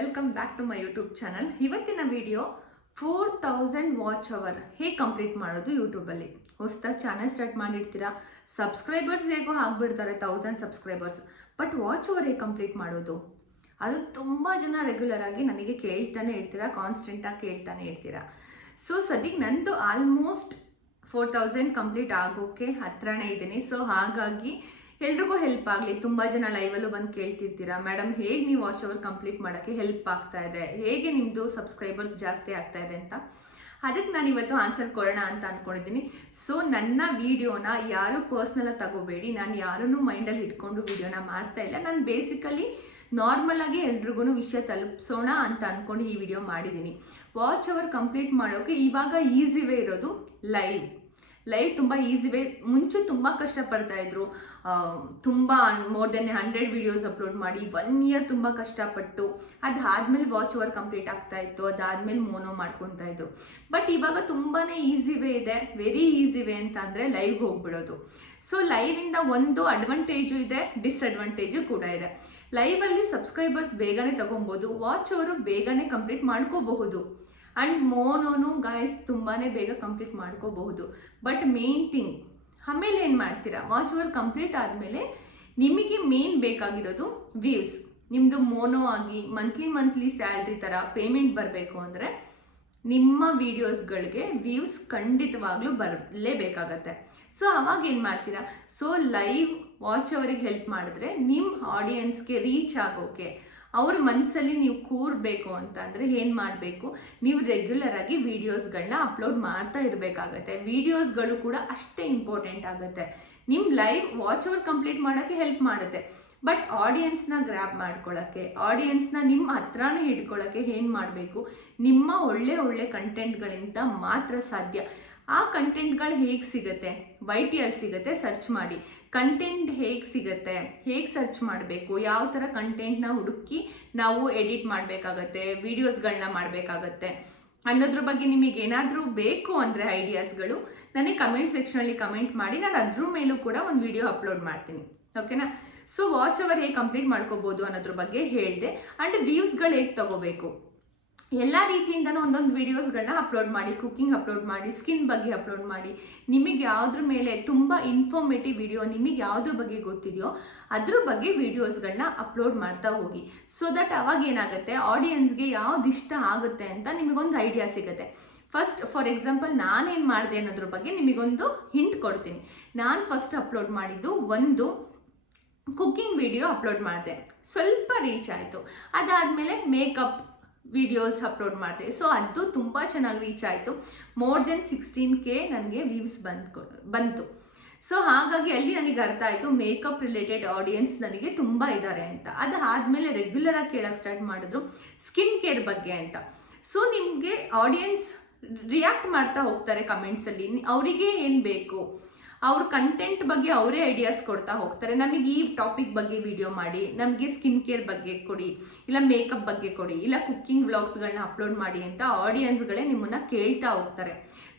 Welcome back to my YouTube channel. ಇವತ್ತಿನ video 4000 watch hour ಹೇಗೆ complete ಮಾಡೋದು ಯೂಟ್ಯೂಬಲ್ಲಿ. ಹೊಸದಾಗಿ ಚಾನಲ್ ಸ್ಟಾರ್ಟ್ ಮಾಡಿರ್ತೀರಾ, ಸಬ್ಸ್ಕ್ರೈಬರ್ಸ್ ಹೇಗೋ ಆಗಿಬಿಡ್ತಾರೆ 1000 ಸಬ್ಸ್ಕ್ರೈಬರ್ಸ್, ಬಟ್ ವಾಚ್ ಅವರ್ ಹೇಗೆ ಕಂಪ್ಲೀಟ್ ಮಾಡೋದು? ಅದು ತುಂಬ ಜನ ರೆಗ್ಯುಲರ್ ಆಗಿ ನನಗೆ ಕೇಳ್ತಾನೆ ಇರ್ತೀರಾ, ಕಾನ್ಸ್ಟೆಂಟಾಗಿ ಕೇಳ್ತಾನೆ ಇರ್ತೀರಾ. ಸೊ ಸದ್ಯಕ್ಕೆ ನಂದು ಆಲ್ಮೋಸ್ಟ್ 4000 ಕಂಪ್ಲೀಟ್ ಆಗೋಕ್ಕೆ ಹತ್ರನೇ ಇದ್ದೀನಿ. ಸೊ ಹಾಗಾಗಿ ಎಲ್ರಿಗೂ ಹೆಲ್ಪ್ ಆಗಲಿ. ತುಂಬ ಜನ ಲೈವಲ್ಲೂ ಬಂದು ಕೇಳ್ತಿರ್ತೀರಾ, ಮೇಡಮ್ ಹೇಗೆ ನೀವು ವಾಚ್ ಅವರ್ ಕಂಪ್ಲೀಟ್ ಮಾಡೋಕ್ಕೆ ಹೆಲ್ಪ್ ಆಗ್ತಾ ಇದೆ, ಹೇಗೆ ನಿಮ್ಮದು ಸಬ್ಸ್ಕ್ರೈಬರ್ಸ್ ಜಾಸ್ತಿ ಆಗ್ತಾ ಇದೆ ಅಂತ. ಅದಕ್ಕೆ ನಾನು ಇವತ್ತು ಆನ್ಸರ್ ಕೊಡೋಣ ಅಂತ ಅಂದ್ಕೊಂಡಿದ್ದೀನಿ. ಸೊ ನನ್ನ ವೀಡಿಯೋನ ಯಾರು ಪರ್ಸ್ನಲಾಗಿ ತಗೋಬೇಡಿ, ನಾನು ಯಾರನ್ನೂ ಮೈಂಡಲ್ಲಿ ಇಟ್ಕೊಂಡು ವೀಡಿಯೋನ ಮಾಡ್ತಾ ಇಲ್ಲ. ನಾನು ಬೇಸಿಕಲಿ ನಾರ್ಮಲಾಗಿ ಎಲ್ರಿಗೂ ವಿಷಯ ತಲುಪಿಸೋಣ ಅಂತ ಅಂದ್ಕೊಂಡು ಈ ವಿಡಿಯೋ ಮಾಡಿದ್ದೀನಿ. ವಾಚ್ ಅವರ್ ಕಂಪ್ಲೀಟ್ ಮಾಡೋಕ್ಕೆ ಇವಾಗ ಈಸಿ ವೇ ಇರೋದು ಲೈವ್ ತುಂಬ ಈಸಿ ವೇ. ಮುಂಚೆ ತುಂಬ ಕಷ್ಟಪಡ್ತಾಯಿದ್ರು, ತುಂಬ ಮೋರ್ ದೆನ್ 100 ವೀಡಿಯೋಸ್ ಅಪ್ಲೋಡ್ ಮಾಡಿ 1 ಇಯರ್ ತುಂಬ ಕಷ್ಟಪಟ್ಟು ಅದಾದಮೇಲೆ ವಾಚ್ ಓವರ್ ಕಂಪ್ಲೀಟ್ ಆಗ್ತಾಯಿತ್ತು. ಅದಾದಮೇಲೆ ಮೋನೋ ಮಾಡ್ಕೊತಾ ಇದ್ರು. ಬಟ್ ಇವಾಗ ತುಂಬಾ ಈಸಿ ವೇ ಇದೆ, ವೆರಿ ಈಸಿ ವೇ ಅಂತ ಅಂದರೆ ಲೈವ್ಗೆ ಹೋಗ್ಬಿಡೋದು. ಸೊ ಲೈವಿಂದ ಒಂದು ಅಡ್ವಾಂಟೇಜು ಇದೆ, ಡಿಸ್ಅಡ್ವಾಂಟೇಜು ಕೂಡ ಇದೆ. ಲೈವಲ್ಲಿ ಸಬ್ಸ್ಕ್ರೈಬರ್ಸ್ ಬೇಗನೆ ತೊಗೊಬೋದು, ವಾಚ್ ಓವರು ಬೇಗನೆ ಕಂಪ್ಲೀಟ್ ಮಾಡ್ಕೋಬಹುದು. ಆ್ಯಂಡ್ ಮೋನೋನು ಗಾಯ್ಸ್ ತುಂಬಾ ಬೇಗ ಕಂಪ್ಲೀಟ್ ಮಾಡ್ಕೋಬಹುದು. ಬಟ್ ಮೇನ್ ಥಿಂಗ್, ಆಮೇಲೆ ಏನು ಮಾಡ್ತೀರಾ, ವಾಚ್ ಓವರ್ ಕಂಪ್ಲೀಟ್ ಆದಮೇಲೆ ನಿಮಗೆ ಮೇನ್ ಬೇಕಾಗಿರೋದು ವ್ಯೂಸ್. ನಿಮ್ಮದು ಮೋನೋ ಆಗಿ ಮಂತ್ಲಿ ಸ್ಯಾಲ್ರಿ ಥರ ಪೇಮೆಂಟ್ ಬರಬೇಕು ಅಂದರೆ ನಿಮ್ಮ ವೀಡಿಯೋಸ್ಗಳಿಗೆ ವ್ಯೂಸ್ ಖಂಡಿತವಾಗ್ಲೂ ಬರಲೇಬೇಕಾಗತ್ತೆ. ಸೊ ಅವಾಗ ಏನು ಮಾಡ್ತೀರಾ, ಸೊ ಲೈವ್ ವಾಚ್ ಅವರಿಗೆ ಹೆಲ್ಪ್ ಮಾಡಿದ್ರೆ ನಿಮ್ಮ ಆಡಿಯನ್ಸ್ಗೆ ರೀಚ್ ಆಗೋಕ್ಕೆ, ಅವ್ರ ಮನಸ್ಸಲ್ಲಿ ನೀವು ಕೂರಬೇಕು ಅಂತ ಅಂದರೆ ಏನು ಮಾಡಬೇಕು, ನೀವು ರೆಗ್ಯುಲರ್ ಆಗಿ ವೀಡಿಯೋಸ್ಗಳನ್ನ ಅಪ್ಲೋಡ್ ಮಾಡ್ತಾ ಇರಬೇಕಾಗತ್ತೆ. ವೀಡಿಯೋಸ್ಗಳು ಕೂಡ ಅಷ್ಟೇ ಇಂಪಾರ್ಟೆಂಟ್ ಆಗುತ್ತೆ. ನಿಮ್ಮ ಲೈವ್ ವಾಚ್ ಅವರ್ ಕಂಪ್ಲೀಟ್ ಮಾಡೋಕ್ಕೆ ಹೆಲ್ಪ್ ಮಾಡುತ್ತೆ. ಬಟ್ ಆಡಿಯನ್ಸ್ನ ಗ್ರ್ಯಾಬ್ ಮಾಡ್ಕೊಳ್ಳೋಕ್ಕೆ, ಆಡಿಯನ್ಸ್ನ ನಿಮ್ಮ ಹತ್ರನೇ ಹಿಡ್ಕೊಳ್ಳೋಕ್ಕೆ ಏನು ಮಾಡಬೇಕು, ನಿಮ್ಮ ಒಳ್ಳೆ ಕಂಟೆಂಟ್ಗಳಿಂದ ಮಾತ್ರ ಸಾಧ್ಯ. ಆ ಕಂಟೆಂಟ್ಗಳು ಹೇಗೆ ಸಿಗುತ್ತೆ, YTL ಸಿಗುತ್ತೆ, ಸರ್ಚ್ ಮಾಡಿ. ಕಂಟೆಂಟ್ ಹೇಗೆ ಸಿಗುತ್ತೆ, ಹೇಗೆ ಸರ್ಚ್ ಮಾಡಬೇಕು, ಯಾವ ಥರ ಕಂಟೆಂಟ್ನ ಹುಡುಕಿ ನಾವು ಎಡಿಟ್ ಮಾಡಬೇಕಾಗತ್ತೆ, ವೀಡಿಯೋಸ್ಗಳನ್ನ ಮಾಡಬೇಕಾಗತ್ತೆ ಅನ್ನೋದ್ರ ಬಗ್ಗೆ ನಿಮಗೆ ಏನಾದರೂ ಬೇಕು ಅಂದರೆ ಐಡಿಯಾಸ್ಗಳು ನನಗೆ ಕಮೆಂಟ್ ಸೆಕ್ಷನಲ್ಲಿ ಕಮೆಂಟ್ ಮಾಡಿ, ನಾನು ಅದ್ರ ಮೇಲೂ ಕೂಡ ಒಂದು ವಿಡಿಯೋ ಅಪ್ಲೋಡ್ ಮಾಡ್ತೀನಿ. ಓಕೆನಾ? ಸೊ ವಾಚ್ ಅವರ್ ಹೇಗೆ ಕಂಪ್ಲೀಟ್ ಮಾಡ್ಕೋಬೋದು ಅನ್ನೋದ್ರ ಬಗ್ಗೆ ಹೇಳಿದೆ. ಆ್ಯಂಡ್ ವ್ಯೂಸ್ಗಳು ಹೇಗೆ ತಗೋಬೇಕು, ಎಲ್ಲ ರೀತಿಯಿಂದನೂ ಒಂದೊಂದು ವೀಡಿಯೋಸ್ಗಳನ್ನ ಅಪ್ಲೋಡ್ ಮಾಡಿ. ಕುಕ್ಕಿಂಗ್ ಅಪ್ಲೋಡ್ ಮಾಡಿ, ಸ್ಕಿನ್ ಬಗ್ಗೆ ಅಪ್ಲೋಡ್ ಮಾಡಿ. ನಿಮಗೆ ಯಾವುದ್ರ ಮೇಲೆ ತುಂಬ ಇನ್ಫಾರ್ಮೇಟಿವ್ ವಿಡಿಯೋ, ನಿಮಗೆ ಯಾವುದ್ರ ಬಗ್ಗೆ ಗೊತ್ತಿದೆಯೋ ಅದ್ರ ಬಗ್ಗೆ ವೀಡಿಯೋಸ್ಗಳನ್ನ ಅಪ್ಲೋಡ್ ಮಾಡ್ತಾ ಹೋಗಿ. ಸೊ ದಟ್ ಅವಾಗ ಏನಾಗುತ್ತೆ, ಆಡಿಯನ್ಸ್ಗೆ ಯಾವ್ದು ಇಷ್ಟ ಆಗುತ್ತೆ ಅಂತ ನಿಮಗೊಂದು ಐಡಿಯಾ ಸಿಗುತ್ತೆ. ಫಸ್ಟ್ ಫಾರ್ ಎಕ್ಸಾಂಪಲ್ ನಾನೇನು ಮಾಡಿದೆ ಅನ್ನೋದ್ರ ಬಗ್ಗೆ ನಿಮಗೊಂದು ಹಿಂಟ್ ಕೊಡ್ತೀನಿ. ನಾನು ಫಸ್ಟ್ ಅಪ್ಲೋಡ್ ಮಾಡಿದ್ದು ಒಂದು ಕುಕ್ಕಿಂಗ್ ವಿಡಿಯೋ ಅಪ್ಲೋಡ್ ಮಾಡಿದೆ, ಸ್ವಲ್ಪ ರೀಚ್ ಆಯಿತು. ಅದಾದಮೇಲೆ ಮೇಕಪ್ ವಿಡಿಯೋಸ್ ಅಪ್ಲೋಡ್ ಮಾಡಿದೆ. ಸೊ ಅದು ತುಂಬ ಚೆನ್ನಾಗಿ ರೀಚ್ ಆಯಿತು. ಮೋರ್ ದೆನ್ 16K ನನಗೆ ವ್ಯೂಸ್ ಬಂತು. ಸೊ ಹಾಗಾಗಿ ಅಲ್ಲಿ ನನಗೆ ಅರ್ಥ ಆಯಿತು ಮೇಕಪ್ ರಿಲೇಟೆಡ್ ಆಡಿಯನ್ಸ್ ನನಗೆ ತುಂಬ ಇದ್ದಾರೆ ಅಂತ. ಅದಾದಮೇಲೆ ರೆಗ್ಯುಲರಾಗಿ ಕೇಳೋಕ್ಕೆ ಸ್ಟಾರ್ಟ್ ಮಾಡಿದ್ರು ಸ್ಕಿನ್ ಕೇರ್ ಬಗ್ಗೆ ಅಂತ. ಸೊ ನಿಮಗೆ ಆಡಿಯನ್ಸ್ ರಿಯಾಕ್ಟ್ ಮಾಡ್ತಾ ಹೋಗ್ತಾರೆ ಕಮೆಂಟ್ಸಲ್ಲಿ, ಅವರಿಗೆ ಏನು ಬೇಕು, ಅವ್ರ ಕಂಟೆಂಟ್ ಬಗ್ಗೆ ಅವರೇ ಐಡಿಯಾಸ್ ಕೊಡ್ತಾ ಹೋಗ್ತಾರೆ. ನಮಗೆ ಈ ಟಾಪಿಕ್ ಬಗ್ಗೆ ವಿಡಿಯೋ ಮಾಡಿ, ನಮಗೆ ಸ್ಕಿನ್ ಕೇರ್ ಬಗ್ಗೆ ಕೊಡಿ, ಇಲ್ಲ ಮೇಕಪ್ ಬಗ್ಗೆ ಕೊಡಿ, ಇಲ್ಲ ಕುಕ್ಕಿಂಗ್ ವ್ಲಾಗ್ಸ್ಗಳನ್ನ ಅಪ್ಲೋಡ್ ಮಾಡಿ ಅಂತ ಆಡಿಯನ್ಸ್ಗಳೇ ನಿಮ್ಮನ್ನು ಕೇಳ್ತಾ ಹೋಗ್ತಾರೆ.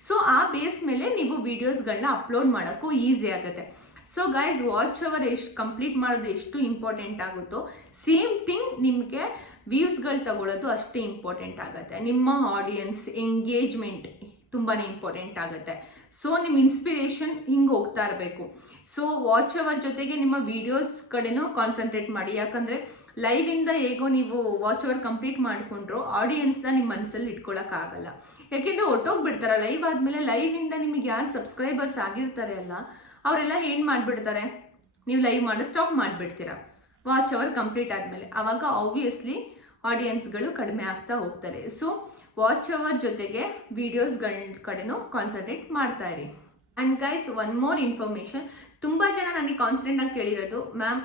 ಸೊ ಆ ಬೇಸ್ ಮೇಲೆ ನೀವು ವೀಡಿಯೋಸ್ಗಳನ್ನ ಅಪ್ಲೋಡ್ ಮಾಡೋಕ್ಕೂ ಈಸಿ ಆಗುತ್ತೆ. So guys, watch hour complete ಮಾಡೋದು ಎಷ್ಟು ಇಂಪಾರ್ಟೆಂಟ್ ಆಗುತ್ತೋ ಸೇಮ್ ಥಿಂಗ್ ನಿಮಗೆ ವ್ಯೂಸ್ಗಳು ತಗೊಳ್ಳೋದು ಅಷ್ಟೇ ಇಂಪಾರ್ಟೆಂಟ್ ಆಗುತ್ತೆ. ನಿಮ್ಮ ಆಡಿಯನ್ಸ್ ಎಂಗೇಜ್ಮೆಂಟ್ ತುಂಬಾ ಇಂಪಾರ್ಟೆಂಟ್ ಆಗುತ್ತೆ. ಸೊ ನಿಮ್ಮ ಇನ್ಸ್ಪಿರೇಷನ್ ಹಿಂಗೆ ಹೋಗ್ತಾ ಇರಬೇಕು. ಸೊ ವಾಚ್ ಅವರ್ ಜೊತೆಗೆ ನಿಮ್ಮ ವೀಡಿಯೋಸ್ ಕಡೆನೂ ಕಾನ್ಸಂಟ್ರೇಟ್ ಮಾಡಿ. ಯಾಕಂದರೆ ಲೈವಿಂದ ಹೇಗೋ ನೀವು ವಾಚ್ ಅವರ್ ಕಂಪ್ಲೀಟ್ ಮಾಡಿಕೊಂಡ್ರು ಆಡಿಯನ್ಸ್ನ ನಿಮ್ಮ ಮನಸ್ಸಲ್ಲಿ ಇಟ್ಕೊಳ್ಳೋಕ್ಕಾಗಲ್ಲ. ಯಾಕೆಂದರೆ ಹೊಟ್ಟೋಗ್ಬಿಡ್ತಾರೆ ಲೈವ್ ಆದಮೇಲೆ. ಲೈವಿಂದ ನಿಮಗೆ ಯಾರು ಸಬ್ಸ್ಕ್ರೈಬರ್ಸ್ ಆಗಿರ್ತಾರೆ ಅಲ್ಲ, ಅವರೆಲ್ಲ ಏನು ಮಾಡಿಬಿಡ್ತಾರೆ, ನೀವು ಲೈವ್ ಮಾಡೋ ಸ್ಟಾಪ್ ಮಾಡಿಬಿಡ್ತೀರಾ ವಾಚ್ ಅವರ್ ಕಂಪ್ಲೀಟ್ ಆದಮೇಲೆ. ಆವಾಗ ಆಬ್ವಿಯಸ್ಲಿ ಆಡಿಯನ್ಸ್ಗಳು ಕಡಿಮೆ ಆಗ್ತಾ ಹೋಗ್ತಾರೆ. ಸೊ ವಾಚ್ ಅವರ್ ಜೊತೆಗೆ ವೀಡಿಯೋಸ್ಗಳ ಕಡೆನೂ ಕಾನ್ಸಂಟ್ರೇಟ್ ಮಾಡ್ತಾ ಇರಿ. And guys, one more information, ತುಂಬ ಜನ ನನಗೆ ಕಾನ್ಸ್ಟೆಂಟಾಗಿ ಕೇಳಿರೋದು, ಮ್ಯಾಮ್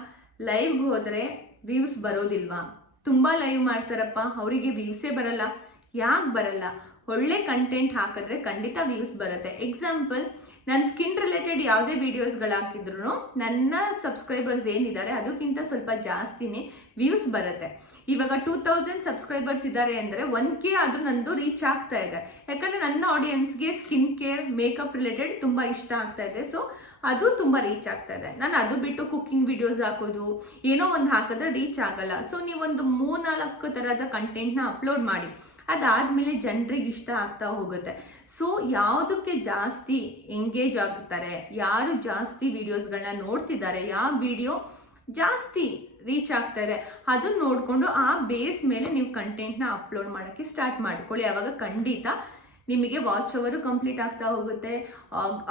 ಲೈವ್ಗೆ ಹೋದರೆ ವ್ಯೂಸ್ ಬರೋದಿಲ್ವಾ? ತುಂಬ ಲೈವ್ ಮಾಡ್ತಾರಪ್ಪ, ಅವರಿಗೆ ವ್ಯೂಸೇ ಬರಲ್ಲ. ಯಾಕೆ ಬರಲ್ಲ? ಒಳ್ಳೆ ಕಂಟೆಂಟ್ ಹಾಕಿದ್ರೆ ಖಂಡಿತ ವ್ಯೂಸ್ ಬರುತ್ತೆ. ಎಕ್ಸಾಂಪಲ್, ನಾನು ಸ್ಕಿನ್ ರಿಲೇಟೆಡ್ ಯಾವುದೇ ವೀಡಿಯೋಸ್ಗಳು ಹಾಕಿದ್ರು ನನ್ನ ಸಬ್ಸ್ಕ್ರೈಬರ್ಸ್ ಏನಿದ್ದಾರೆ ಅದಕ್ಕಿಂತ ಸ್ವಲ್ಪ ಜಾಸ್ತಿನೇ ವ್ಯೂಸ್ ಬರುತ್ತೆ. ಇವಾಗ 2000 ಸಬ್ಸ್ಕ್ರೈಬರ್ಸ್ ಇದ್ದಾರೆ ಅಂದರೆ 1K ಆದರೂ ನಂದು ರೀಚ್ ಆಗ್ತಾ ಇದೆ. ಯಾಕಂದರೆ ನನ್ನ ಆಡಿಯನ್ಸ್ಗೆ ಸ್ಕಿನ್ ಕೇರ್ ಮೇಕಪ್ ರಿಲೇಟೆಡ್ ತುಂಬ ಇಷ್ಟ ಆಗ್ತಾ ಇದೆ. ಸೊ ಅದು ತುಂಬ ರೀಚ್ ಆಗ್ತಾ ಇದೆ. ನಾನು ಅದು ಬಿಟ್ಟು ಕುಕ್ಕಿಂಗ್ ವಿಡಿಯೋಸ್ ಹಾಕೋದು ಏನೋ ಒಂದು ಹಾಕಿದ್ರೆ ರೀಚ್ ಆಗಲ್ಲ. ಸೊ ನೀವೊಂದು 3-4 ಥರದ ಕಂಟೆಂಟ್ನ ಅಪ್ಲೋಡ್ ಮಾಡಿ, ಅದಾದಮೇಲೆ ಜನರಿಗೆ ಇಷ್ಟ ಆಗ್ತಾ ಹೋಗುತ್ತೆ. ಸೊ ಯಾವುದಕ್ಕೆ ಜಾಸ್ತಿ ಎಂಗೇಜ್ ಆಗ್ತಾರೆ, ಯಾರು ಜಾಸ್ತಿ ವಿಡಿಯೋಸ್ಗಳನ್ನ ನೋಡ್ತಿದ್ದಾರೆ, ಯಾವ ವಿಡಿಯೋ ಜಾಸ್ತಿ ರೀಚ್ ಆಗ್ತಾ ಇದೆ ಅದನ್ನ ನೋಡಿಕೊಂಡು ಆ ಬೇಸ್ ಮೇಲೆ ನೀವು ಕಂಟೆಂಟ್ನ ಅಪ್ಲೋಡ್ ಮಾಡೋಕ್ಕೆ ಸ್ಟಾರ್ಟ್ ಮಾಡ್ಕೊಳ್ಳಿ. ಆವಾಗ ಖಂಡಿತ ನಿಮಗೆ ವಾಚ್ ಅವರು ಕಂಪ್ಲೀಟ್ ಆಗ್ತಾ ಹೋಗುತ್ತೆ,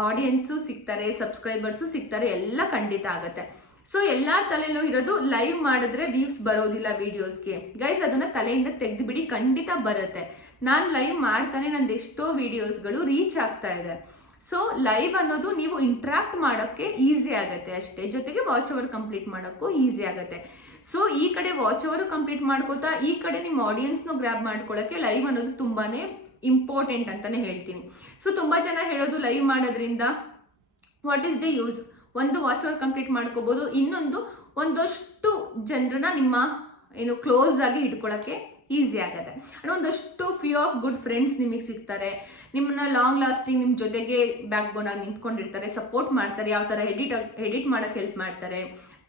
ಆಡಿಯನ್ಸು ಸಿಗ್ತಾರೆ, ಸಬ್ಸ್ಕ್ರೈಬರ್ಸು ಸಿಗ್ತಾರೆ, ಎಲ್ಲ ಖಂಡಿತ ಆಗುತ್ತೆ. ಸೊ ಎಲ್ಲ ತಲೆಯಲ್ಲೂ ಇರೋದು ಲೈವ್ ಮಾಡಿದ್ರೆ ವ್ಯೂಸ್ ಬರೋದಿಲ್ಲ ವೀಡಿಯೋಸ್ಗೆ. ಗೈಸ್ ಅದನ್ನು ತಲೆಯಿಂದ ತೆಗೆದುಬಿಡಿ, ಖಂಡಿತ ಬರುತ್ತೆ. ನಾನು ಲೈವ್ ಮಾಡ್ತಾನೆ ನಂದು ಎಷ್ಟೋ ವೀಡಿಯೋಸ್ಗಳು ರೀಚ್ ಆಗ್ತಾ ಇದೆ. ಸೊ ಲೈವ್ ಅನ್ನೋದು ನೀವು ಇಂಟ್ರಾಕ್ಟ್ ಮಾಡೋಕ್ಕೆ ಈಸಿ ಆಗುತ್ತೆ ಅಷ್ಟೇ, ಜೊತೆಗೆ ವಾಚ್ ಅವರ್ ಕಂಪ್ಲೀಟ್ ಮಾಡೋಕ್ಕೂ ಈಸಿ ಆಗುತ್ತೆ. ಸೊ ಈ ಕಡೆ ವಾಚ್ ಅವರು ಕಂಪ್ಲೀಟ್ ಮಾಡ್ಕೋತಾ ಈ ಕಡೆ ನಿಮ್ಮ ಆಡಿಯನ್ಸ್ನು ಗ್ರ್ಯಾಬ್ ಮಾಡ್ಕೊಳ್ಳೋಕ್ಕೆ ಲೈವ್ ಅನ್ನೋದು ತುಂಬಾ ಇಂಪಾರ್ಟೆಂಟ್ ಅಂತಲೇ ಹೇಳ್ತೀನಿ. ಸೊ ತುಂಬ ಜನ ಹೇಳೋದು ಲೈವ್ ಮಾಡೋದ್ರಿಂದ ವಾಟ್ ಈಸ್ ದ ಯೂಸ್, ಒಂದು ವಾಚ್ ಅವರ್ ಕಂಪ್ಲೀಟ್ ಮಾಡ್ಕೋಬೋದು, ಇನ್ನೊಂದು ಒಂದಷ್ಟು ಜನರನ್ನ ನಿಮ್ಮ ಕ್ಲೋಸ್ ಆಗಿ ಹಿಡ್ಕೊಳ್ಳೋಕ್ಕೆ ಈಸಿ ಆಗುತ್ತೆ. ಅಂದರೆ ಒಂದಷ್ಟು ಫ್ಯೂ ಆಫ್ ಗುಡ್ ಫ್ರೆಂಡ್ಸ್ ನಿಮಗೆ ಸಿಗ್ತಾರೆ, ನಿಮ್ಮನ್ನ ಲಾಂಗ್ ಲಾಸ್ಟಿಂಗ್ ನಿಮ್ಮ ಜೊತೆಗೆ ಬ್ಯಾಕ್ ಬೋನಾಗಿ ನಿಂತ್ಕೊಂಡಿರ್ತಾರೆ, ಸಪೋರ್ಟ್ ಮಾಡ್ತಾರೆ, ಯಾವ ಥರ ಎಡಿಟ್ ಮಾಡೋಕ್ಕೆ ಹೆಲ್ಪ್ ಮಾಡ್ತಾರೆ,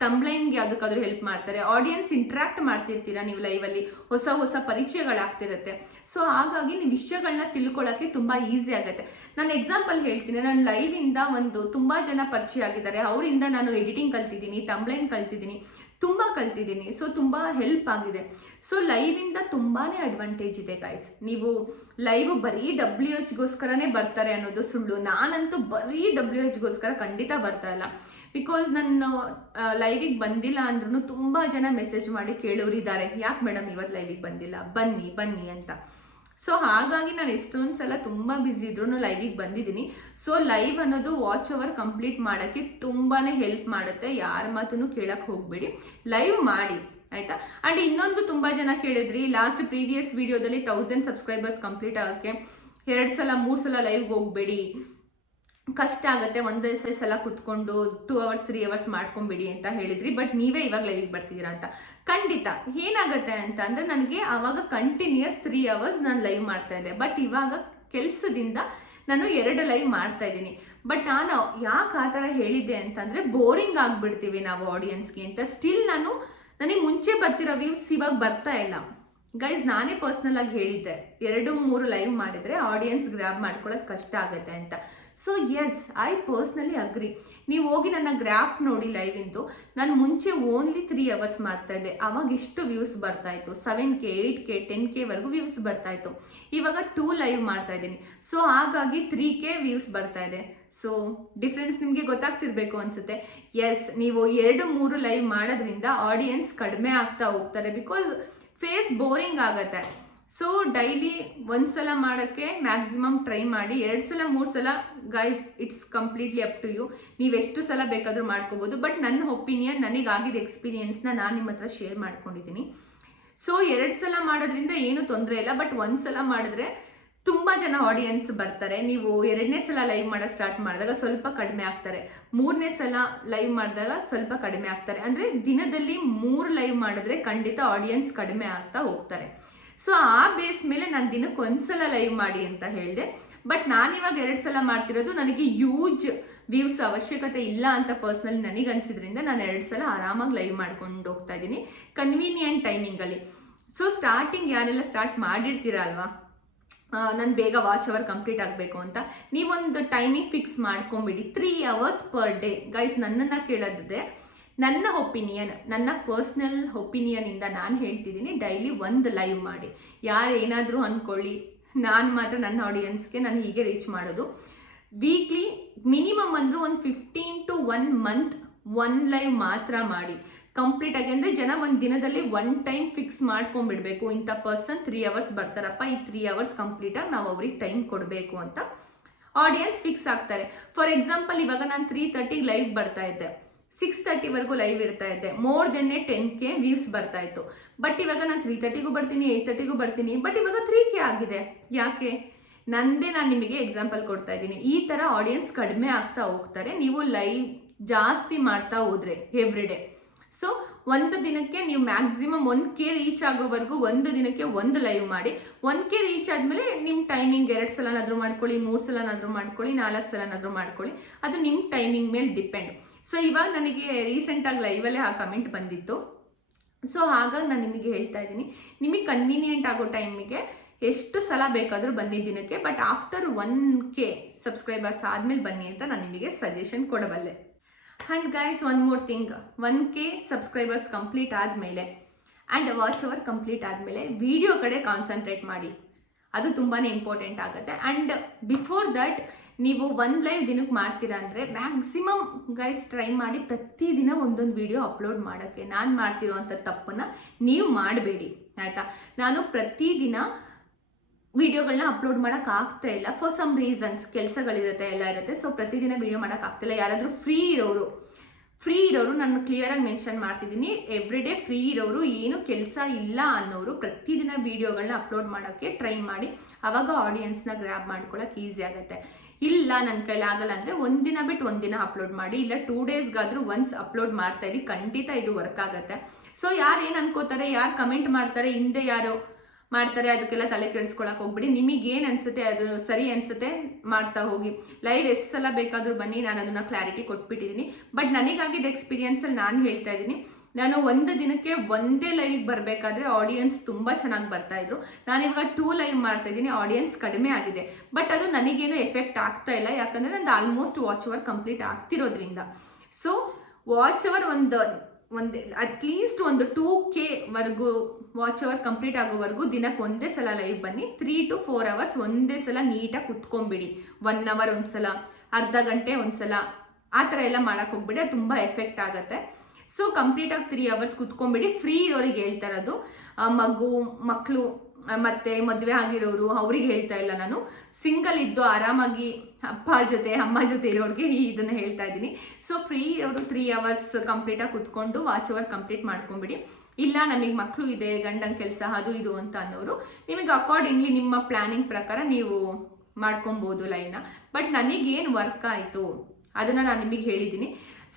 ತಂಬ್ಲೈನ್ಗೆ ಯಾವುದಕ್ಕಾದ್ರೂ ಹೆಲ್ಪ್ ಮಾಡ್ತಾರೆ, ಆಡಿಯನ್ಸ್ ಇಂಟ್ರಾಕ್ಟ್ ಮಾಡ್ತಿರ್ತೀರಾ ನೀವು ಲೈವಲ್ಲಿ, ಹೊಸ ಪರಿಚಯಗಳಾಗ್ತಿರುತ್ತೆ. ಸೊ ಹಾಗಾಗಿ ನೀವು ವಿಷಯಗಳನ್ನ ತಿಳ್ಕೊಳ್ಳೋಕ್ಕೆ ತುಂಬ ಈಸಿ ಆಗುತ್ತೆ. ನಾನು ಎಕ್ಸಾಂಪಲ್ ಹೇಳ್ತೀನಿ, ನಾನು ಲೈವಿಂದ ತುಂಬ ಜನ ಪರಿಚಯ ಆಗಿದ್ದಾರೆ, ಅವರಿಂದ ನಾನು ಎಡಿಟಿಂಗ್ ಕಲ್ತಿದ್ದೀನಿ, ತಂಬ್ಲೈನ್ ಕಲ್ತಿದ್ದೀನಿ, ತುಂಬ ಕಲ್ತಿದ್ದೀನಿ. ಸೊ ತುಂಬ ಹೆಲ್ಪ್ ಆಗಿದೆ. ಸೊ ಲೈವಿಂದ ತುಂಬಾ ಅಡ್ವಾಂಟೇಜ್ ಇದೆ ಗೈಸ್. ನೀವು ಲೈವ್ ಬರೀ WHಗೋಸ್ಕರನೇ ಬರ್ತಾರೆ ಅನ್ನೋದು ಸುಳ್ಳು. ನಾನಂತೂ ಬರೀ WHಗೋಸ್ಕರ ಖಂಡಿತ ಬರ್ತಾ ಇಲ್ಲ. ಬಿಕಾಸ್ ನಾನು ಲೈವಿಗೆ ಬಂದಿಲ್ಲ ಅಂದ್ರೂ ತುಂಬ ಜನ ಮೆಸೇಜ್ ಮಾಡಿ ಕೇಳೋರಿದ್ದಾರೆ, ಯಾಕೆ ಮೇಡಮ್ ಇವತ್ತು ಲೈವಿಗೆ ಬಂದಿಲ್ಲ, ಬನ್ನಿ ಅಂತ. ಸೊ ಹಾಗಾಗಿ ನಾನು ಎಷ್ಟೊಂದು ಸಲ ತುಂಬ ಬ್ಯುಸಿ ಇದ್ರೂ ಲೈವಿಗೆ ಬಂದಿದ್ದೀನಿ. ಸೊ ಲೈವ್ ಅನ್ನೋದು ವಾಚ್ ಅವರ್ ಕಂಪ್ಲೀಟ್ ಮಾಡೋಕ್ಕೆ ತುಂಬಾ ಹೆಲ್ಪ್ ಮಾಡುತ್ತೆ. ಯಾರ ಮಾತನ್ನು ಕೇಳಕ್ಕೆ ಹೋಗಬೇಡಿ, ಲೈವ್ ಮಾಡಿ ಆಯಿತಾ. ಆ್ಯಂಡ್ ಇನ್ನೊಂದು ತುಂಬ ಜನ ಕೇಳಿದ್ರಿ, ಲಾಸ್ಟ್ ಪ್ರೀವಿಯಸ್ ವಿಡಿಯೋದಲ್ಲಿ 1000 ಸಬ್ಸ್ಕ್ರೈಬರ್ಸ್ ಕಂಪ್ಲೀಟ್ ಆಗೋಕ್ಕೆ 2 ಸಲ 3 ಸಲ ಲೈವ್ಗೆ ಹೋಗಬೇಡಿ, ಕಷ್ಟ ಆಗುತ್ತೆ, ಒಂದೇ ಸಲ ಕುತ್ಕೊಂಡು 2 hours 3 hours ಮಾಡ್ಕೊಂಬಿಡಿ ಅಂತ ಹೇಳಿದ್ರಿ. ಬಟ್ ನೀವೇ ಇವಾಗ ಲೈವಿಗೆ ಬರ್ತಿದ್ದೀರಾ ಅಂತ. ಖಂಡಿತ ಏನಾಗುತ್ತೆ ಅಂತ ಅಂದರೆ, ನನಗೆ ಆವಾಗ ಕಂಟಿನ್ಯೂಸ್ 3 hours ನಾನು ಲೈವ್ ಮಾಡ್ತಾ ಇದ್ದೆ. ಬಟ್ ಇವಾಗ ಕೆಲಸದಿಂದ ನಾನು 2 ಲೈವ್ ಮಾಡ್ತಾ ಇದ್ದೀನಿ. ಬಟ್ ನಾನು ಯಾಕೆ ಆ ಥರ ಹೇಳಿದ್ದೆ ಅಂತಂದರೆ, ಬೋರಿಂಗ್ ಆಗಿಬಿಡ್ತೀವಿ ನಾವು ಆಡಿಯನ್ಸ್ಗೆ ಅಂತ. ಸ್ಟಿಲ್ ನನಗೆ ಮುಂಚೆ ಬರ್ತಿರೋ ವ್ಯೂಸ್ ಇವಾಗ ಬರ್ತಾ ಇಲ್ಲ ಗೈಸ್. ನಾನೇ ಪರ್ಸ್ನಲ್ ಆಗಿ ಹೇಳಿದ್ದೆ, 2-3 ಲೈವ್ ಮಾಡಿದರೆ ಆಡಿಯನ್ಸ್ ಗ್ರ್ಯಾಬ್ ಮಾಡ್ಕೊಳ್ಳೋದು ಕಷ್ಟ ಆಗುತ್ತೆ ಅಂತ. So yes, I personally agree. ನೀವು ಹೋಗಿ ನನ್ನ ಗ್ರಾಫ್ ನೋಡಿ ಲೈವಿಂದು. ನಾನು ಮುಂಚೆ ಓನ್ಲಿ 3 hours ಮಾಡ್ತಾಯಿದ್ದೆ, ಆವಾಗ ಇಷ್ಟು ವ್ಯೂಸ್ ಬರ್ತಾಯಿತ್ತು, 7K 8K 10K ವರೆಗೂ ವ್ಯೂಸ್ ಬರ್ತಾಯಿತ್ತು. ಇವಾಗ 2 ಲೈವ್ ಮಾಡ್ತಾಯಿದ್ದೀನಿ. ಸೊ ಹಾಗಾಗಿ 3K ವ್ಯೂಸ್ ಬರ್ತಾಯಿದೆ. ಸೊ ಡಿಫ್ರೆನ್ಸ್ ನಿಮಗೆ ಗೊತ್ತಾಗ್ತಿರ್ಬೇಕು ಅನಿಸುತ್ತೆ. ಎಸ್, ನೀವು 2-3 ಲೈವ್ ಮಾಡೋದ್ರಿಂದ ಆಡಿಯನ್ಸ್ ಕಡಿಮೆ ಆಗ್ತಾ ಹೋಗ್ತಾರೆ, ಬಿಕಾಸ್ ಫೇಸ್ ಬೋರಿಂಗ್ ಆಗುತ್ತೆ. ಸೊ ಡೈಲಿ 1 ಸಲ ಮಾಡೋಕ್ಕೆ ಮ್ಯಾಕ್ಸಿಮಮ್ ಟ್ರೈ ಮಾಡಿ. 2 ಸಲ 3 ಸಲ guys, it's completely up to you. ನೀವು ಎಷ್ಟು ಸಲ ಬೇಕಾದರೂ ಮಾಡ್ಕೋಬೋದು. ಬಟ್ ನನ್ನ ಒಪಿನಿಯನ್, ನನಗಾಗಿದ್ದ ಎಕ್ಸ್ಪೀರಿಯನ್ಸ್ನ ನಾನು ನಿಮ್ಮ ಹತ್ರ ಶೇರ್ ಮಾಡ್ಕೊಂಡಿದ್ದೀನಿ. ಸೊ 2 ಸಲ ಮಾಡೋದ್ರಿಂದ ಏನೂ ತೊಂದರೆ ಇಲ್ಲ. ಬಟ್ 1 ಸಲ ಮಾಡಿದ್ರೆ ತುಂಬ ಜನ ಆಡಿಯನ್ಸ್ ಬರ್ತಾರೆ. ನೀವು 2ನೇ ಸಲ ಲೈವ್ ಮಾಡೋಕ್ಕೆ ಸ್ಟಾರ್ಟ್ ಮಾಡಿದಾಗ ಸ್ವಲ್ಪ ಕಡಿಮೆ ಆಗ್ತಾರೆ, 3ನೇ ಸಲ ಲೈವ್ ಮಾಡಿದಾಗ ಸ್ವಲ್ಪ ಕಡಿಮೆ ಆಗ್ತಾರೆ. ಅಂದರೆ ದಿನದಲ್ಲಿ 3 ಲೈವ್ ಮಾಡಿದ್ರೆ ಖಂಡಿತ ಆಡಿಯನ್ಸ್ ಕಡಿಮೆ ಆಗ್ತಾ ಹೋಗ್ತಾರೆ. ಸೊ ಆ ಬೇಸ್ ಮೇಲೆ ನಾನು ದಿನಕ್ಕೆ 1 ಸಲ ಲೈವ್ ಮಾಡಿ ಅಂತ ಹೇಳಿದೆ. ಬಟ್ ನಾನಿವಾಗ 2 ಸಲ ಮಾಡ್ತಿರೋದು, ನನಗೆ ಯೂಜ್ ವ್ಯೂಸ್ ಅವಶ್ಯಕತೆ ಇಲ್ಲ ಅಂತ ಪರ್ಸ್ನಲಿ ನನಗೆ ಅನಿಸಿದ್ರಿಂದ ನಾನು 2 ಸಲ ಆರಾಮಾಗಿ ಲೈವ್ ಮಾಡ್ಕೊಂಡು ಹೋಗ್ತಾ ಇದ್ದೀನಿ, ಕನ್ವೀನಿಯೆಂಟ್ ಟೈಮಿಂಗಲ್ಲಿ. ಸೊ ಸ್ಟಾರ್ಟಿಂಗ್ ಯಾರೆಲ್ಲ ಸ್ಟಾರ್ಟ್ ಮಾಡಿರ್ತೀರ ಅಲ್ವಾ, ನಾನು ಬೇಗ ವಾಚ್ ಅವರ್ ಕಂಪ್ಲೀಟ್ ಆಗಬೇಕು ಅಂತ, ನೀವೊಂದು ಟೈಮಿಂಗ್ ಫಿಕ್ಸ್ ಮಾಡ್ಕೊಂಬಿಡಿ, 3 hours per day. ಗೈಸ್, ನನ್ನನ್ನು ಕೇಳೋದಿದ್ರೆ ನನ್ನ ಒಪಿನಿಯನ್, ನನ್ನ ಪರ್ಸ್ನಲ್ ಒಪಿನಿಯನಿಂದ ನಾನು ಹೇಳ್ತಿದ್ದೀನಿ, ಡೈಲಿ 1 ಲೈವ್ ಮಾಡಿ. ಯಾರು ಏನಾದರೂ ಅಂದ್ಕೊಳ್ಳಿ, ನಾನು ಮಾತ್ರ ನನ್ನ ಆಡಿಯನ್ಸ್ಗೆ ನಾನು ಹೀಗೆ ರೀಚ್ ಮಾಡೋದು. ವೀಕ್ಲಿ ಮಿನಿಮಮ್ ಅಂದರೂ ಒಂದು 15 to 1 month 1 ಲೈವ್ ಮಾತ್ರ ಮಾಡಿ ಕಂಪ್ಲೀಟ್ ಆಗಿ. ಅಂದರೆ ಜನ ಒಂದು ದಿನದಲ್ಲಿ 1 time ಫಿಕ್ಸ್ ಮಾಡ್ಕೊಂಡ್ಬಿಡ್ಬೇಕು, ಇಂಥ ಪರ್ಸನ್ 3 hours ಬರ್ತಾರಪ್ಪ, ಈ 3 hours ಕಂಪ್ಲೀಟಾಗಿ ನಾವು ಅವ್ರಿಗೆ ಟೈಮ್ ಕೊಡಬೇಕು ಅಂತ ಆಡಿಯನ್ಸ್ ಫಿಕ್ಸ್ ಆಗ್ತಾರೆ. ಫಾರ್ ಎಕ್ಸಾಂಪಲ್, ಇವಾಗ ನಾನು 3:30 ಲೈವ್ ಬರ್ತಾ ಇದ್ದೆ, 6:30ವರೆಗೂ ಲೈವ್ ಇರ್ತಾ ಇದ್ದೆ, ಮೋರ್ ದೆನ್ 10K ವ್ಯೂಸ್ ಬರ್ತಾ ಇತ್ತು. ಬಟ್ ಇವಾಗ ನಾನು 3:30ಗೂ ಬರ್ತೀನಿ, 8:30ಗೂ ಬರ್ತೀನಿ, ಬಟ್ ಇವಾಗ 3K ಆಗಿದೆ. ಯಾಕೆ? ನಾನು ನಿಮಗೆ ಎಕ್ಸಾಂಪಲ್ ಕೊಡ್ತಾ ಇದ್ದೀನಿ. ಈ ಥರ ಆಡಿಯನ್ಸ್ ಕಡಿಮೆ ಆಗ್ತಾ ಹೋಗ್ತಾರೆ ನೀವು ಲೈವ್ ಜಾಸ್ತಿ ಮಾಡ್ತಾ ಹೋದರೆ ಎವ್ರಿ ಡೇ. ಸೊ ಒಂದು ದಿನಕ್ಕೆ ನೀವು ಮ್ಯಾಕ್ಸಿಮಮ್ 1K ರೀಚ್ ಆಗೋವರೆಗೂ ಒಂದು ದಿನಕ್ಕೆ ಒಂದು ಲೈವ್ ಮಾಡಿ. 1K ರೀಚ್ ಆದಮೇಲೆ ನಿಮ್ಮ ಟೈಮಿಂಗ್ 2 ಸಲನಾದರೂ ಮಾಡ್ಕೊಳ್ಳಿ, 3 ಸಲನಾದರೂ ಮಾಡ್ಕೊಳ್ಳಿ, 4 ಸಲನಾದರೂ ಮಾಡ್ಕೊಳ್ಳಿ. ಅದು ನಿಮ್ಮ ಟೈಮಿಂಗ್ ಮೇಲೆ ಡಿಪೆಂಡ್. ಸೊ ಇವಾಗ ನನಗೆ ರೀಸೆಂಟಾಗಿ ಲೈವಲ್ಲೇ ಆ ಕಮೆಂಟ್ ಬಂದಿತ್ತು. ಸೊ ಹಾಗಾಗಿ ನಾನು ನಿಮಗೆ ಹೇಳ್ತಾ ಇದ್ದೀನಿ, ನಿಮಗೆ ಕನ್ವೀನಿಯೆಂಟ್ ಆಗೋ ಟೈಮಿಗೆ ಎಷ್ಟು ಸಲ ಬೇಕಾದರೂ ಬನ್ನಿ ದಿನಕ್ಕೆ. ಬಟ್ ಆಫ್ಟರ್ 1K ಸಬ್ಸ್ಕ್ರೈಬರ್ಸ್ ಆದಮೇಲೆ ಬನ್ನಿ ಅಂತ ನಾನು ನಿಮಗೆ ಸಜೆಷನ್ ಕೊಡಬಲ್ಲೆ. And guys, one more thing, 1K subscribers complete ಆದಮೇಲೆ ಆ್ಯಂಡ್ ವಾಚ್ ಅವರ್ ಕಂಪ್ಲೀಟ್ ಆದಮೇಲೆ ವಿಡಿಯೋ ಕಡೆ ಕಾನ್ಸಂಟ್ರೇಟ್ ಮಾಡಿ. ಅದು ತುಂಬಾ ಇಂಪಾರ್ಟೆಂಟ್ ಆಗುತ್ತೆ. ಆ್ಯಂಡ್ ಬಿಫೋರ್ ದಟ್ ನೀವು ಒಂದು ಲೈವ್ ದಿನಕ್ಕೆ ಮಾಡ್ತೀರಾ ಅಂದರೆ ಮ್ಯಾಕ್ಸಿಮಮ್ ಗೈಸ್ ಟ್ರೈ ಮಾಡಿ ಪ್ರತಿದಿನ ಒಂದೊಂದು ವಿಡಿಯೋ ಅಪ್ಲೋಡ್ ಮಾಡೋಕ್ಕೆ. ನಾನು ಮಾಡ್ತಿರೋವಂಥ ತಪ್ಪನ್ನು ನೀವು ಮಾಡಬೇಡಿ, ಆಯಿತಾ? ನಾನು ಪ್ರತಿದಿನ ವಿಡಿಯೋಗಳನ್ನ ಅಪ್ಲೋಡ್ ಮಾಡೋಕ್ಕಾಗ್ತಾ ಇಲ್ಲ. ಫಾರ್ ಸಮ್ ರೀಸನ್ಸ್, ಕೆಲಸಗಳಿರುತ್ತೆ, ಎಲ್ಲ ಇರುತ್ತೆ. ಸೊ ಪ್ರತಿದಿನ ವಿಡಿಯೋ ಮಾಡೋಕ್ಕಾಗ್ತಿಲ್ಲ. ಯಾರಾದರೂ ಫ್ರೀ ಇರೋರು ನಾನು ಕ್ಲಿಯರಾಗಿ ಮೆನ್ಷನ್ ಮಾಡ್ತಿದ್ದೀನಿ, ಎವ್ರಿ ಡೇ ಫ್ರೀ ಇರೋರು, ಏನು ಕೆಲಸ ಇಲ್ಲ ಅನ್ನೋರು ಪ್ರತಿದಿನ ವಿಡಿಯೋಗಳನ್ನ ಅಪ್ಲೋಡ್ ಮಾಡೋಕ್ಕೆ ಟ್ರೈ ಮಾಡಿ. ಆವಾಗ ಆಡಿಯನ್ಸ್ನ ಗ್ರ್ಯಾಬ್ ಮಾಡ್ಕೊಳ್ಳೋಕೆ ಈಸಿ ಆಗುತ್ತೆ. ಇಲ್ಲ ನನ್ನ ಕೈಲಿ ಆಗಲ್ಲ ಅಂದರೆ ಒಂದಿನ ಬಿಟ್ಟು ಒಂದಿನ ಅಪ್ಲೋಡ್ ಮಾಡಿ, ಇಲ್ಲ 2 ಡೇಸ್ಗಾದರೂ ಒನ್ಸ್ ಅಪ್ಲೋಡ್ ಮಾಡ್ತಾ ಇರಿ. ಖಂಡಿತ ಇದು ವರ್ಕ್ ಆಗುತ್ತೆ. ಸೊ ಯಾರು ಏನು ಅನ್ಕೋತಾರೆ, ಯಾರು ಕಮೆಂಟ್ ಮಾಡ್ತಾರೆ, ಹಿಂದೆ ಯಾರು ಮಾಡ್ತಾರೆ, ಅದಕ್ಕೆಲ್ಲ ತಲೆ ಕೆಡಿಸ್ಕೊಳಕ್ಕೆ ಹೋಗ್ಬಿಡಿ. ನಿಮಗೇನು ಅನಿಸುತ್ತೆ, ಅದು ಸರಿ ಅನಿಸುತ್ತೆ ಮಾಡ್ತಾ ಹೋಗಿ. ಲೈವ್ ಎಷ್ಟು ಸಲ ಬೇಕಾದರೂ ಬನ್ನಿ, ನಾನು ಅದನ್ನು ಕ್ಲಾರಿಟಿ ಕೊಟ್ಬಿಟ್ಟಿದ್ದೀನಿ. ಬಟ್ ನನಗಾಗಿದ್ದ ಎಕ್ಸ್ಪೀರಿಯನ್ಸಲ್ಲಿ ನಾನು ಹೇಳ್ತಾ ಇದ್ದೀನಿ, ನಾನು ಒಂದು ದಿನಕ್ಕೆ ಒಂದೇ ಲೈವಿಗೆ ಬರಬೇಕಾದ್ರೆ ಆಡಿಯನ್ಸ್ ತುಂಬ ಚೆನ್ನಾಗಿ ಬರ್ತಾಯಿದ್ರು. ನಾನಿವಾಗ 2 ಲೈವ್ ಮಾಡ್ತಾಯಿದ್ದೀನಿ, ಆಡಿಯನ್ಸ್ ಕಡಿಮೆ ಆಗಿದೆ. ಬಟ್ ಅದು ನನಗೇನು ಎಫೆಕ್ಟ್ ಆಗ್ತಾ ಇಲ್ಲ, ಯಾಕಂದರೆ ನಂದು ಆಲ್ಮೋಸ್ಟ್ ವಾಚ್ ಅವರ್ ಕಂಪ್ಲೀಟ್ ಆಗ್ತಿರೋದ್ರಿಂದ. ಸೊ ವಾಚ್ ಅವರ್ ಒಂದು ಅಟ್ಲೀಸ್ಟ್ ಒಂದು 2K ವರೆಗೂ ವಾಚ್ ಅವರ್ ಕಂಪ್ಲೀಟ್ ಆಗೋವರೆಗೂ ದಿನಕ್ಕೆ ಒಂದೇ ಸಲ ಲೈವ್ ಬನ್ನಿ. 3 to 4 hours ಒಂದೇ ಸಲ ನೀಟಾಗಿ ಕುತ್ಕೊಂಬಿಡಿ. 1 hour ಒಂದ್ಸಲ, ಅರ್ಧ ಗಂಟೆ ಒಂದ್ಸಲ, ಆ ಥರ ಎಲ್ಲ ಮಾಡೋಕ್ಕೆ ಹೋಗ್ಬಿಡಿ. ಅದು ತುಂಬ ಎಫೆಕ್ಟ್ ಆಗುತ್ತೆ. ಸೊ ಕಂಪ್ಲೀಟಾಗಿ 3 hours ಕುತ್ಕೊಂಬಿಡಿ. ಫ್ರೀ ಇರೋರಿಗೆ ಹೇಳ್ತಾ ಇರೋದು, ಮಕ್ಕಳು ಮತ್ತು ಮದುವೆ ಆಗಿರೋರು ಅವ್ರಿಗೆ ಹೇಳ್ತಾ ಇಲ್ಲ ನಾನು. ಸಿಂಗಲ್ ಇದ್ದು ಆರಾಮಾಗಿ ಅಪ್ಪ ಜೊತೆ ಅಮ್ಮ ಜೊತೆ ಇರೋರಿಗೆ ಇದನ್ನು ಹೇಳ್ತಾ ಇದ್ದೀನಿ. ಸೊ ಫ್ರೀ ಅವರು 3 hours ಕಂಪ್ಲೀಟಾಗಿ ಕುತ್ಕೊಂಡು ವಾಚ್ ಅವರ್ ಕಂಪ್ಲೀಟ್ ಮಾಡ್ಕೊಂಬಿಡಿ. ಇಲ್ಲ ನಮಗೆ ಮಕ್ಕಳು ಇದೆ, ಗಂಡನ ಕೆಲಸ, ಅದು ಇದು ಅಂತ ಅನ್ನೋರು ನಿಮಗೆ ಅಕಾರ್ಡಿಂಗ್ಲಿ ನಿಮ್ಮ ಪ್ಲ್ಯಾನಿಂಗ್ ಪ್ರಕಾರ ನೀವು ಮಾಡ್ಕೊಬೋದು ಲೈವ್ನ. ಬಟ್ ನನಗೇನು ವರ್ಕ್ ಆಯಿತು ಅದನ್ನು ನಾನು ನಿಮಗೆ ಹೇಳಿದ್ದೀನಿ.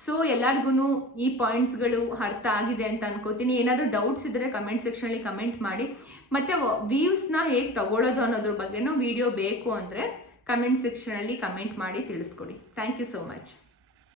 ಸೊ ಎಲ್ಲರಿಗೂ ಈ ಪಾಯಿಂಟ್ಸ್ಗಳು ಅರ್ಥ ಆಗಿದೆ ಅಂತ ಅನ್ಕೋತೀನಿ. ಏನಾದರೂ ಡೌಟ್ಸ್ ಇದ್ದರೆ ಕಮೆಂಟ್ ಸೆಕ್ಷನಲ್ಲಿ ಕಮೆಂಟ್ ಮಾಡಿ. ಮತ್ತು ವ್ಯೂಸ್ನ ಹೇಗೆ ತಗೊಳ್ಳೋದು ಅನ್ನೋದ್ರ ಬಗ್ಗೆನೂ ವಿಡಿಯೋ ಬೇಕು ಅಂದರೆ ಕಮೆಂಟ್ ಸೆಕ್ಷನಲ್ಲಿ ಕಮೆಂಟ್ ಮಾಡಿ ತಿಳಿಸ್ಕೊಡಿ. Thank you so much.